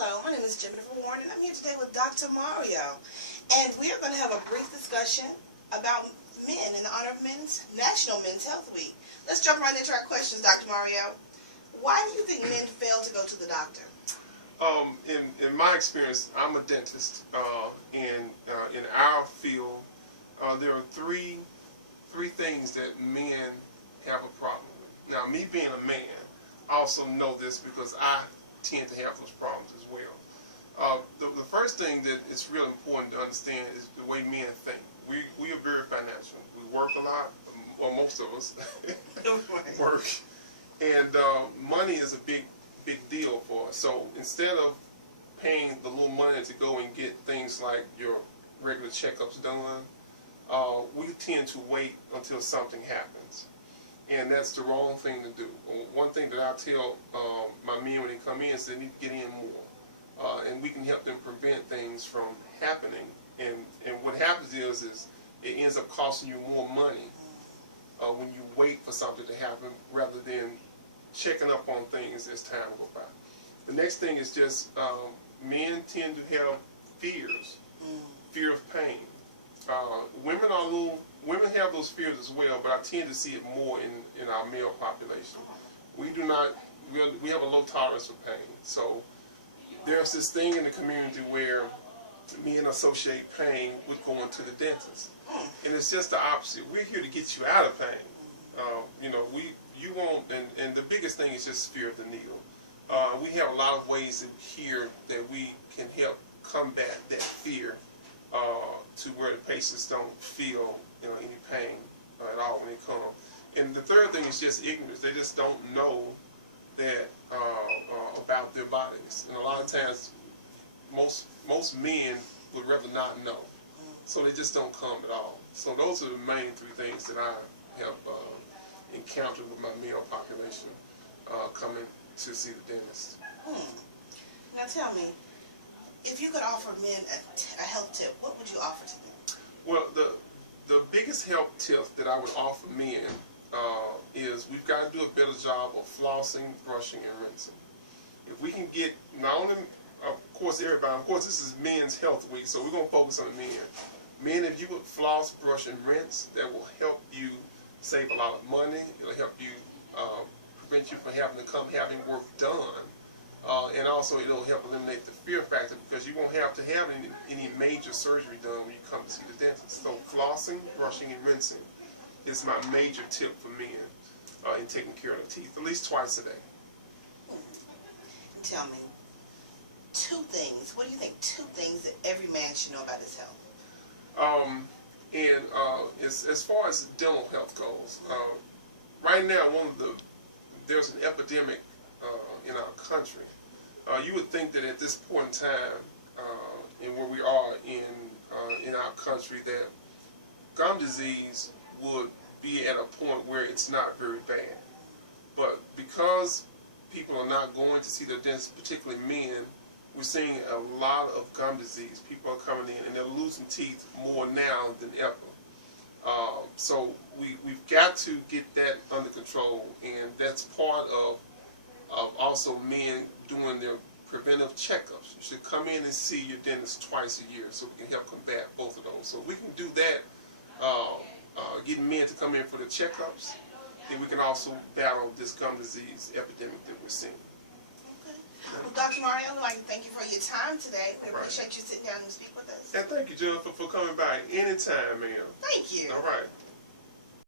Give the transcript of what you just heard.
Hello, my name is Jennifer Warren, and I'm here today with Dr. Marrio. And we are going to have a brief discussion about men in honor of National Men's Health Week. Let's jump right into our questions, Dr. Marrio. Why do you think men fail to go to the doctor? In my experience, I'm a dentist. In our field, there are three things that men have a problem with. Now, me being a man, I also know this because I tend to have those problems as well. The first thing that is really important to understand is the way men think. We are very financial. We work a lot, or most of us work, and money is a big deal for us. So instead of paying the little money to go and get things like your regular checkups done, we tend to wait until something happens. And that's the wrong thing to do. One thing that I tell my men when they come in is they need to get in more. And we can help them prevent things from happening. And what happens is it ends up costing you more money when you wait for something to happen rather than checking up on things as time goes by. The next thing is just men tend to have fears, fear of pain. Women have those fears as well, but I tend to see it more in our male population. We have a low tolerance for pain. So there's this thing in the community where men associate pain with going to the dentist. And it's just the opposite. We're here to get you out of pain. You won't, and the biggest thing is just fear of the needle. We have a lot of ways here that we can help combat that fear to where the patients don't feel any pain at all when they come. And the third thing is just ignorance. They just don't know that about their bodies. And a lot of times, most men would rather not know. So they just don't come at all. So those are the main three things that I have encountered with my male population coming to see the dentist. Now tell me, if you could offer men a health tip, what would you offer to them? Well, the biggest health tip that I would offer men is we've got to do a better job of flossing, brushing, and rinsing. If we can get, not only, of course, everybody, of course, this is Men's Health Week, so we're going to focus on the men. Men, if you would floss, brush, and rinse, that will help you save a lot of money. It'll help you prevent you from having work done. And also it'll help eliminate the fear factor because you won't have to have any major surgery done when you come to see the dentist. So flossing, brushing, and rinsing is my major tip for men in taking care of the teeth, at least twice a day. Tell me, two things. What do you think? Two things that every man should know about his health. As far as dental health goes, right now there's an epidemic in our country. You would think that at this point in time, and where we are in our country, that gum disease would be at a point where it's not very bad. But because people are not going to see their dentist, particularly men, we're seeing a lot of gum disease. People are coming in and they're losing teeth more now than ever. So we've got to get that under control, and that's part of also men doing their preventive checkups. You should come in and see your dentist twice a year so we can help combat both of those. So if we can do that, getting men to come in for the checkups, then we can also battle this gum disease epidemic that we're seeing. Okay. Well, Dr. Marrio, I'd like to thank you for your time today. We appreciate you sitting down and speak with us. And thank you, Jennifer, for coming by anytime, ma'am. Thank you. All right.